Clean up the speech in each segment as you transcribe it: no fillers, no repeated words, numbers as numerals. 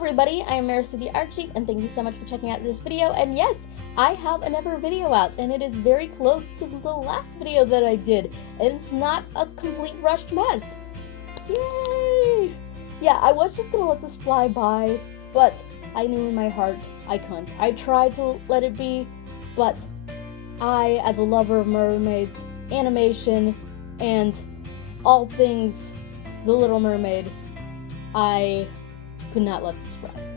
everybody, I am Merisu the Art Sheep, and thank you so much for checking out this video. And yes, I have another video out, and it is very close to the last video that I did, and it's not a complete rushed mess. Yay! Yeah, I was just gonna let this fly by, but I knew in my heart I couldn't. I tried to let it be, but I, as a lover of mermaids, animation, and all things The Little Mermaid, I could not let this rest.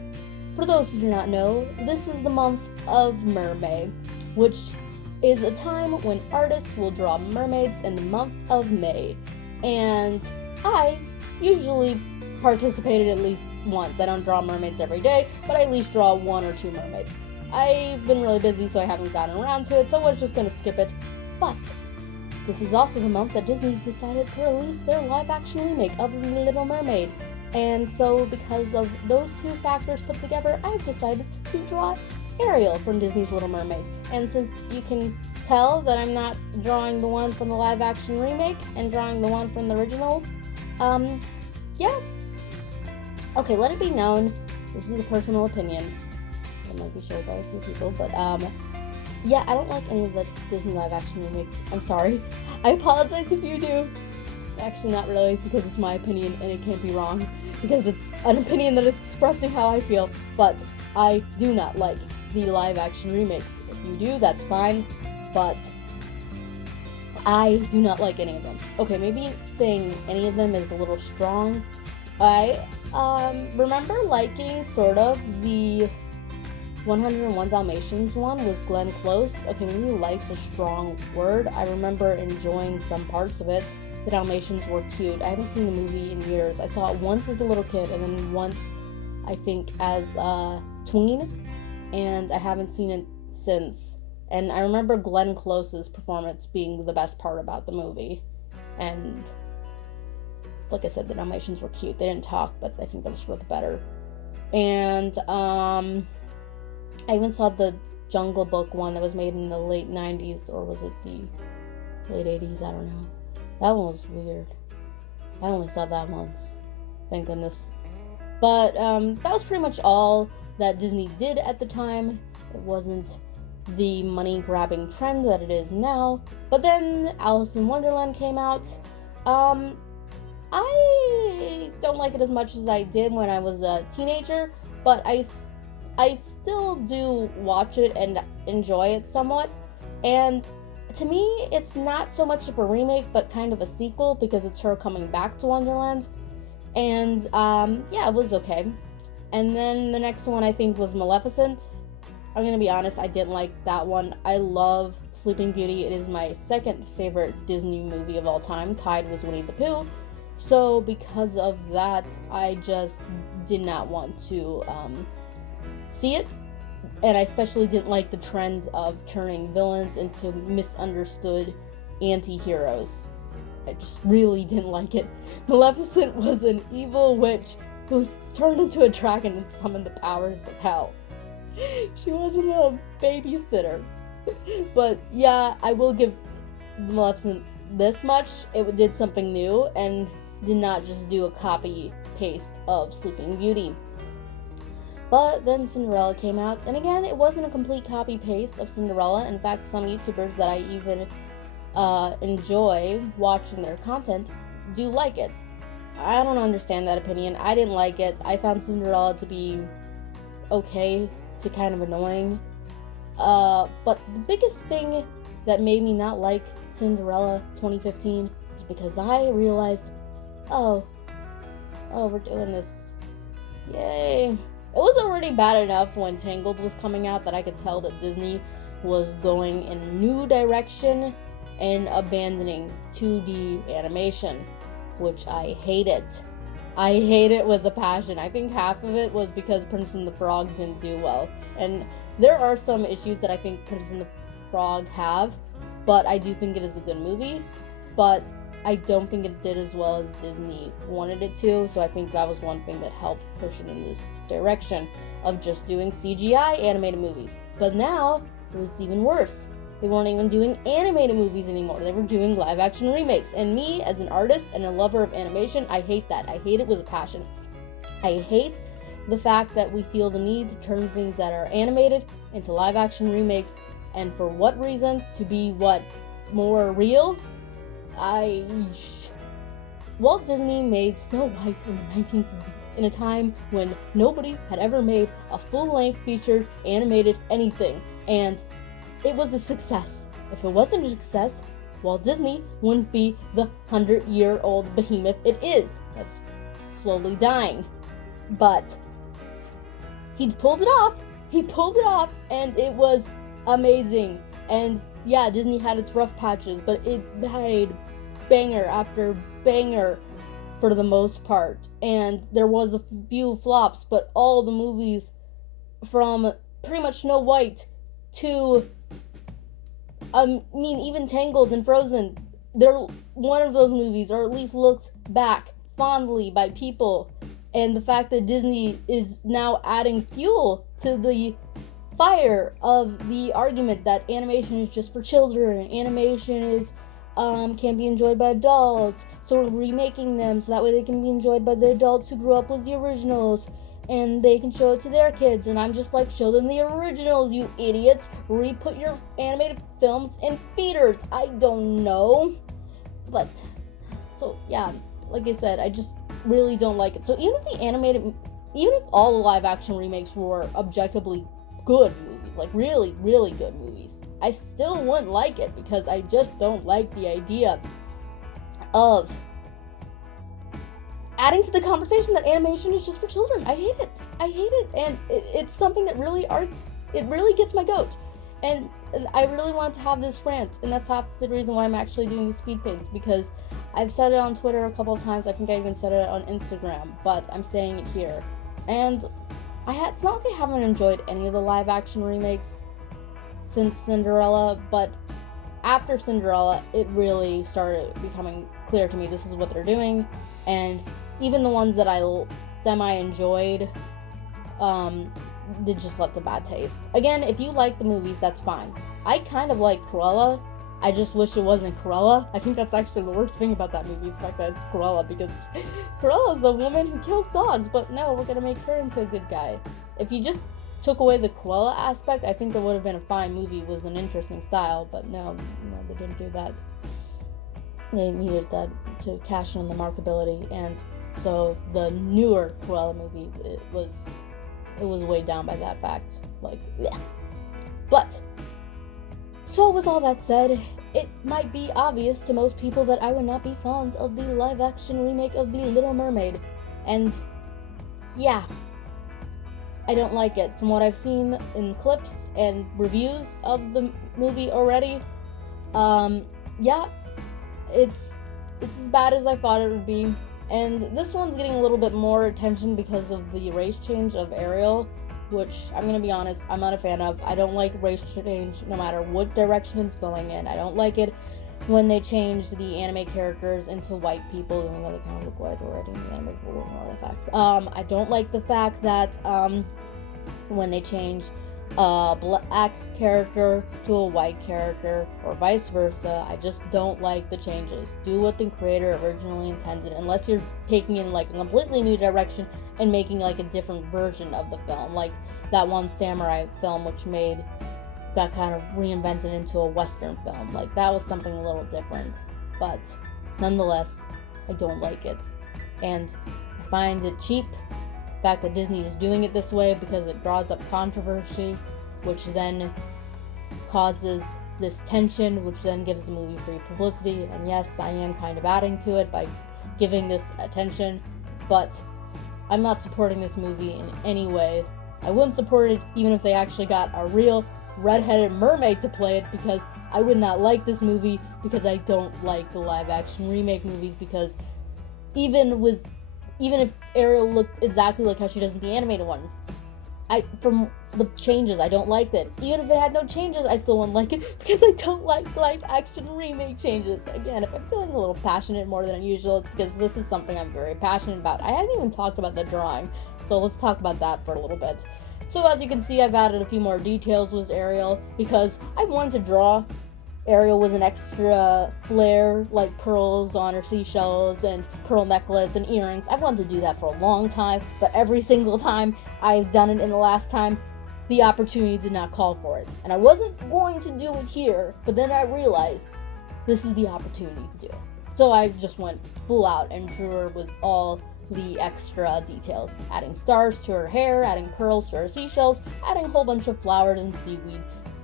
For those who do not know, this is the month of MerMay, which is a time when artists will draw mermaids in the month of May. And I usually participated at least once. I don't draw mermaids every day, but I at least draw 1 or 2 mermaids. I've been really busy, so I haven't gotten around to it, so I was just gonna skip it. But this is also the month that Disney's decided to release their live-action remake of The Little Mermaid. And so, because of those two factors put together, I've decided to draw Ariel from Disney's Little Mermaid. And since you can tell that I'm not drawing the one from the live-action remake and drawing the one from the original, yeah. Okay, let it be known, this is a personal opinion. It might be shared by a few people, but, yeah, I don't like any of the Disney live-action remakes. I'm sorry. I apologize if you do. Actually, not really, because it's my opinion and it can't be wrong, because it's an opinion that is expressing how I feel, but I do not like the live-action remakes. If you do, that's fine, but I do not like any of them. Okay, maybe saying any of them is a little strong. I remember liking sort of the 101 Dalmatians one with Glenn Close. Okay, maybe like's a strong word. I remember enjoying some parts of it. The Dalmatians were cute. I haven't seen the movie in years. I saw it once as a little kid and then once, I think, as a tween, and I haven't seen it since. And I remember Glenn Close's performance being the best part about the movie. And like I said, the Dalmatians were cute. They didn't talk, but I think that was for the better. And I even saw the Jungle Book one that was made in the late 90s, or was it the late 80s? I don't know. That one was weird. I only saw that once. Thank goodness. But that was pretty much all that Disney did at the time. It wasn't the money-grabbing trend that it is now. But then Alice in Wonderland came out. I don't like it as much as I did when I was a teenager, but I still do watch it and enjoy it somewhat. And to me, it's not so much of a remake, but kind of a sequel, because it's her coming back to Wonderland. And, yeah, it was okay. And then the next one, I think, was Maleficent. I'm gonna be honest, I didn't like that one. I love Sleeping Beauty. It is my second favorite Disney movie of all time, tied with Winnie the Pooh. So, because of that, I just did not want to, see it. And I especially didn't like the trend of turning villains into misunderstood anti-heroes. I just really didn't like it. Maleficent was an evil witch who was turned into a dragon and summoned the powers of hell. She wasn't a babysitter. But yeah, I will give Maleficent this much. It did something new and did not just do a copy-paste of Sleeping Beauty. But then Cinderella came out, and again, it wasn't a complete copy-paste of Cinderella. In fact, some YouTubers that I even enjoy watching their content do like it. I don't understand that opinion. I didn't like it. I found Cinderella to be okay to kind of annoying. But the biggest thing that made me not like Cinderella 2015 is because I realized, oh, we're doing this. Yay. It was already bad enough when Tangled was coming out that I could tell that Disney was going in a new direction and abandoning 2D animation, which I hated. I hate it with a passion. I think half of it was because Princess and the Frog didn't do well. And there are some issues that I think Princess and the Frog have, but I do think it is a good movie. But I don't think it did as well as Disney wanted it to, so I think that was one thing that helped push it in this direction of just doing CGI animated movies. But now, it was even worse. They weren't even doing animated movies anymore. They were doing live-action remakes. And me, as an artist and a lover of animation, I hate that. I hate it with a passion. I hate the fact that we feel the need to turn things that are animated into live action remakes, and for what reasons, to be more real. Walt Disney made Snow White in the 1930s, in a time when nobody had ever made a full-length featured animated anything, and it was a success. If it wasn't a success, Walt Disney wouldn't be the 100-year-old behemoth it is. That's slowly dying. But he pulled it off. And it was amazing. And yeah, Disney had its rough patches, but it made banger after banger for the most part. And there was a few flops, but all the movies from pretty much Snow White to even Tangled and Frozen, they're one of those movies, or at least looked back fondly by people. And the fact that Disney is now adding fuel to the fire of the argument that animation is just for children, animation can't be enjoyed by adults, so we're remaking them so that way they can be enjoyed by the adults who grew up with the originals, and they can show it to their kids. And I'm just like, show them the originals, you idiots. Re-put your animated films in theaters. I don't know. But, so yeah, like I said, I just really don't like it. So even if all the live action remakes were objectively good movies, like really, really good movies, I still wouldn't like it, because I just don't like the idea of adding to the conversation that animation is just for children. I hate it, and it's something that it really gets my goat. And I really wanted to have this rant, and that's half the reason why I'm actually doing the Speedpaint, because I've said it on Twitter a couple of times. I think I even said it on Instagram, but I'm saying it here. And it's not like I haven't enjoyed any of the live action remakes since Cinderella, but after Cinderella, it really started becoming clear to me this is what they're doing. And even the ones that I semi-enjoyed, they just left a bad taste. Again, if you like the movies, that's fine. I kind of like Cruella. I just wish it wasn't Cruella. I think that's actually the worst thing about that movie, is the fact that it's Cruella, because Cruella's a woman who kills dogs, but no, we're gonna make her into a good guy. If you just took away the Cruella aspect, I think it would have been a fine movie with an interesting style, but no, they didn't do that. They needed that to cash in on the marketability, and so the newer Cruella movie, it was weighed down by that fact. Like, yeah. But, so with all that said, it might be obvious to most people that I would not be fond of the live-action remake of The Little Mermaid. And, yeah, I don't like it. From what I've seen in clips and reviews of the movie already, yeah, it's as bad as I thought it would be. And this one's getting a little bit more attention because of the race change of Ariel, which, I'm gonna be honest, I'm not a fan of. I don't like race change no matter what direction it's going in. I don't like it when they change the anime characters into white people, even though they kind of look white already in the anime world, the fact. I don't like the fact that when they change a black character to a white character, or vice versa. I just don't like the changes. Do what the creator originally intended, unless you're taking in like a completely new direction and making like a different version of the film, like that one samurai film which got kind of reinvented into a western film. Like, that was something a little different, but nonetheless, I don't like it, and I find it cheap. The fact that Disney is doing it this way, because it draws up controversy, which then causes this tension, which then gives the movie free publicity. And yes, I am kind of adding to it by giving this attention, but I'm not supporting this movie in any way. I wouldn't support it even if they actually got a real redheaded mermaid to play it, because I would not like this movie, because I don't like the live action remake movies, because even if Ariel looked exactly like how she does in the animated one, from the changes, I don't like it. Even if it had no changes, I still wouldn't like it, because I don't like live action remake changes. Again, if I'm feeling a little passionate more than usual, it's because this is something I'm very passionate about. I haven't even talked about the drawing, so let's talk about that for a little bit. So as you can see, I've added a few more details with Ariel, because I wanted to draw Ariel was an extra flare, like pearls on her seashells and pearl necklace and earrings. I've wanted to do that for a long time, but every single time I've done it in the last time, the opportunity did not call for it. And I wasn't going to do it here, but then I realized this is the opportunity to do it. So I just went full out and drew her with all the extra details. Adding stars to her hair, adding pearls to her seashells, adding a whole bunch of flowers and seaweed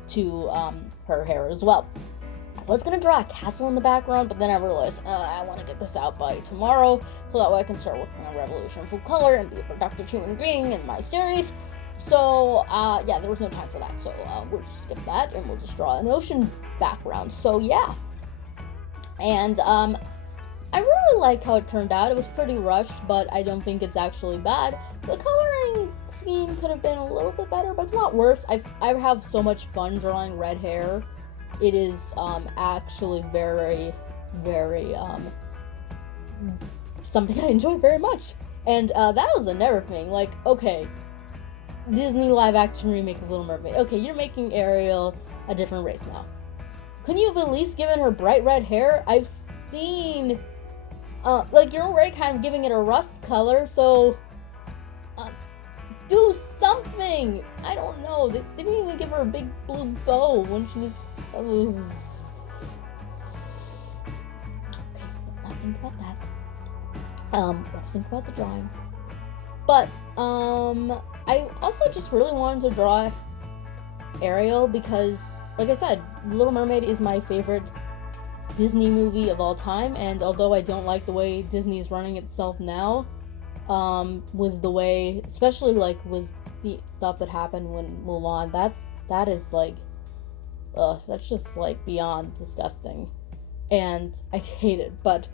to her hair as well. I was gonna draw a castle in the background, but then I realized I want to get this out by tomorrow so that way I can start working on Revolution full color and be a productive human being in my series. So yeah, there was no time for that, so we'll just skip that and we'll just draw an ocean background. So yeah, and I really like how it turned out. It was pretty rushed, but I don't think it's actually bad. The coloring scheme could have been a little bit better, but it's not worse. I have so much fun drawing red hair. It is actually very, very something I enjoy very much. And that was another thing. Like, okay, Disney live action remake of Little Mermaid. Okay, you're making Ariel a different race now. Couldn't you have at least given her bright red hair? I've seen, like, you're already kind of giving it a rust color, so do something. I don't know. They didn't even give her a big blue bow when she was. Okay, let's not think about that. Let's think about the drawing. But I also just really wanted to draw Ariel because, like I said, Little Mermaid is my favorite Disney movie of all time, and although I don't like the way Disney is running itself now, was the way, especially like was the stuff that happened when Mulan, that is like, that's just like beyond disgusting, and I hate it. But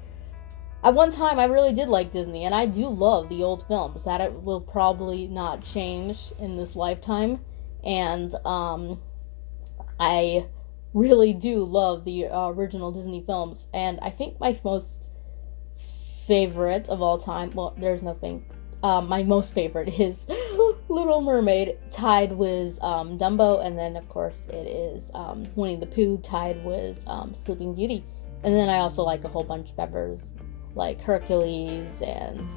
at one time I really did like Disney, and I do love the old films. That it will probably not change in this lifetime, and I really do love the original Disney films, and I think my most favorite of all time, well, there's nothing, my most favorite is Little Mermaid tied with Dumbo, and then of course it is Winnie the Pooh tied with Sleeping Beauty. And then I also like a whole bunch of others like Hercules and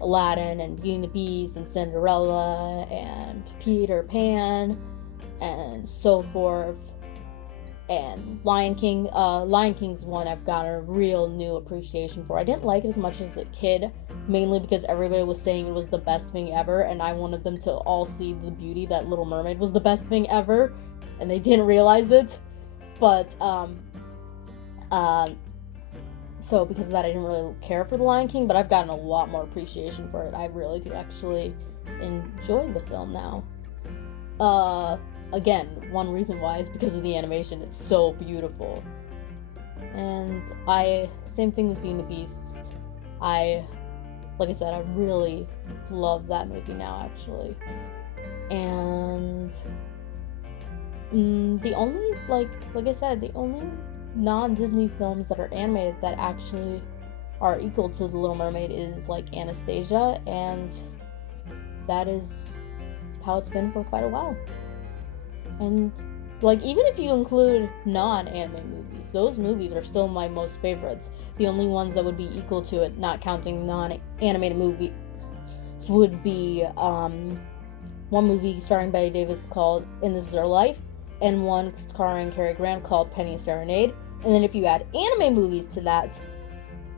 Aladdin and Beauty and the Beast and Cinderella and Peter Pan and so forth, and Lion King. Lion King's one I've gotten a real new appreciation for. I didn't like it as much as a kid, mainly because everybody was saying it was the best thing ever, and I wanted them to all see the beauty that Little Mermaid was the best thing ever, and they didn't realize it. But so because of that, I didn't really care for the Lion King, but I've gotten a lot more appreciation for it. I really do actually enjoy the film now. Again, one reason why is because of the animation. It's so beautiful. And same thing with Beauty and the Beast. Like I said, I really love that movie now, actually. And the only, like I said, the only non-Disney films that are animated that actually are equal to The Little Mermaid is like Anastasia, and that is how it's been for quite a while. And like, even if you include non-anime movies, those movies are still my most favorites. The only ones that would be equal to it, not counting non-animated movies, would be one movie starring Betty Davis called And This Is Our Life, and one starring Cary Grant called Penny Serenade. And then if you add anime movies to that,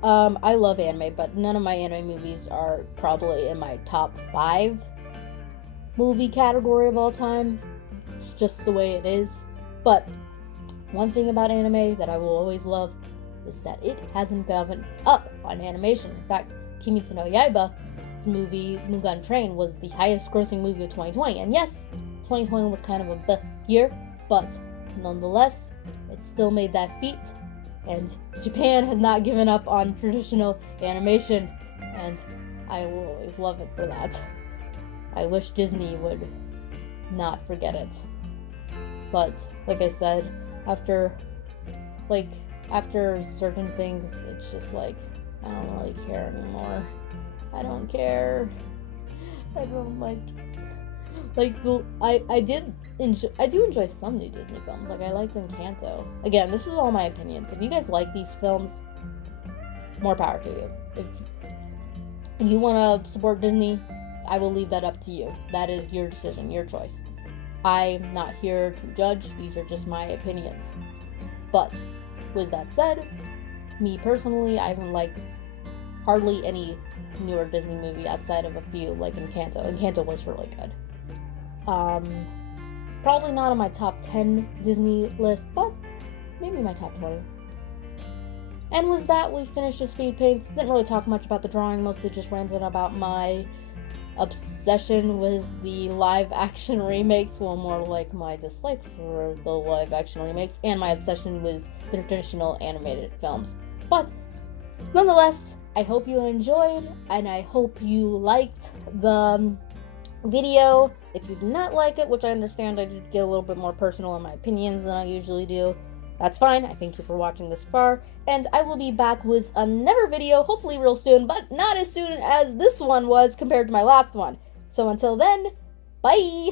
I love anime, but none of my anime movies are probably in my top 5 movie category of all time. It's just the way it is. But one thing about anime that I will always love is that it hasn't given up on animation. In fact, Kimetsu no Yaiba's movie Mugen Train was the highest grossing movie of 2020. And yes, 2020 was kind of a year, but nonetheless, it still made that feat. And Japan has not given up on traditional animation, and I will always love it for that. I wish Disney would not forget it. But like I said, after certain things, it's just like, I don't really care anymore. I don't care. I don't like Like, I do enjoy some new Disney films. Like, I liked Encanto. Again, this is all my opinions. If you guys like these films, more power to you. If you want to support Disney, I will leave that up to you. That is your decision, your choice. I'm not here to judge. These are just my opinions. But, with that said, me personally, I haven't liked hardly any newer Disney movie outside of a few, like Encanto. Encanto was really good. Probably not on my top 10 Disney list, but maybe my top 20. And with that, we finished the speed paints. Didn't really talk much about the drawing, mostly just ranted about my obsession with the live action remakes, well, more like my dislike for the live action remakes, and my obsession with the traditional animated films. But nonetheless, I hope you enjoyed, and I hope you liked the video. If you did not like it, which I understand, I did get a little bit more personal in my opinions than I usually do. That's fine. I thank you for watching this far, and I will be back with another video, hopefully real soon, but not as soon as this one was compared to my last one. So until then, bye!